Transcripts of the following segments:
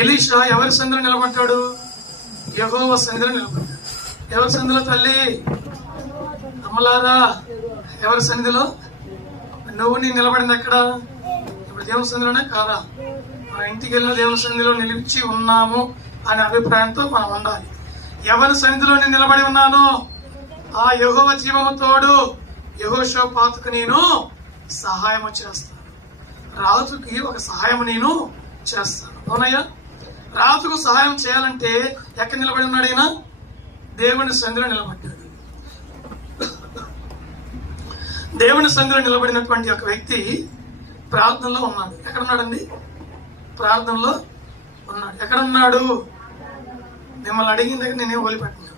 Elisha ఎవరి సన్నిధిలో నిలబడ్డాడు? యెహోవా సన్నిధిలో నిలబడ్డాడు. ఎవరి సన్నిధిలో తల్లి? అమ్మలారా, ఎవరి సన్నిధిలో? నువ్వు నేను నిలబడింది ఎక్కడ? ఇప్పుడు దేవుని సన్నిధిలోనే కాదా? మన ఇంటికి వెళ్ళిన దేవుని సన్నిధిలో నిలిచి ఉన్నాము అనే అభిప్రాయంతో మనం ఉండాలి. ఎవరి సన్నిధిలో నేను నిలబడి ఉన్నానో ఆ యెహోవా జీవము తోడు యెహోషాపాతుకు నేను సహాయం చేస్తాను. రాజుకి ఒక సహాయం నేను చేస్తాను. అవునయ్యా, రాజుకు సహాయం చేయాలంటే ఎక్కడ నిలబడి ఉన్నాడు? ఆయన దేవుని సన్నిధిలో నిలబడ్డాడు. దేవుని సన్నిధిలో నిలబడినటువంటి ఒక వ్యక్తి ప్రార్థనలో ఉన్నాడు. ఎక్కడున్నాడండి? ప్రార్థనలో ఉన్నాడు. ఎక్కడున్నాడు? మిమ్మల్ని అడిగిన దగ్గర నేనేం వదిలిపెట్టినాను.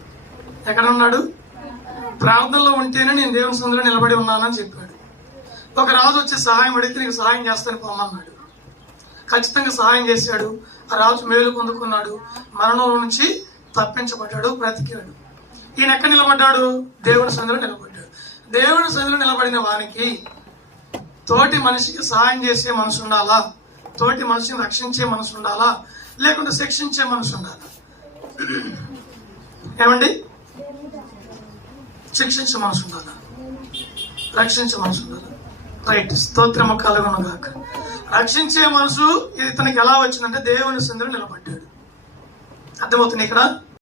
ఎక్కడ ఉన్నాడు? ప్రార్థనలో ఉంటేనే నేను దేవుని సన్నిధిలో నిలబడి ఉన్నానని చెప్పాడు. ఒక రాజు వచ్చి సహాయం అడిగితే నీకు సహాయం చేస్తాను పోమన్నాడు. ఖచ్చితంగా సహాయం చేశాడు. ఆ రాజు మేలు పొందుకున్నాడు, మరణం నుంచి తప్పించబడ్డాడు, బ్రతికాడు. ఈయన ఎక్కడ నిలబడ్డాడు? దేవుని సన్నిధిలో నిలబడ్డాడు. దేవుని సన్నిధిలో నిలబడిన వానికి తోటి మనిషికి సహాయం చేసే మనసు ఉండాలా? తోటి మనిషిని రక్షించే మనసు ఉండాలా? లేకుంటే శిక్షించే మనసు ఉండాలా? ఏమండి? శిక్షించే మనసు ఉండాలా? రక్షించే మనసు ఉండాలా? రైట్, స్తోత్రము కలుగునుగాక. రక్షించే మనసు ఇతనికి ఎలా వచ్చిందంటే దేవుని సన్నిధిలో నిలబడ్డాడు. అర్థమవుతుంది ఇక్కడ?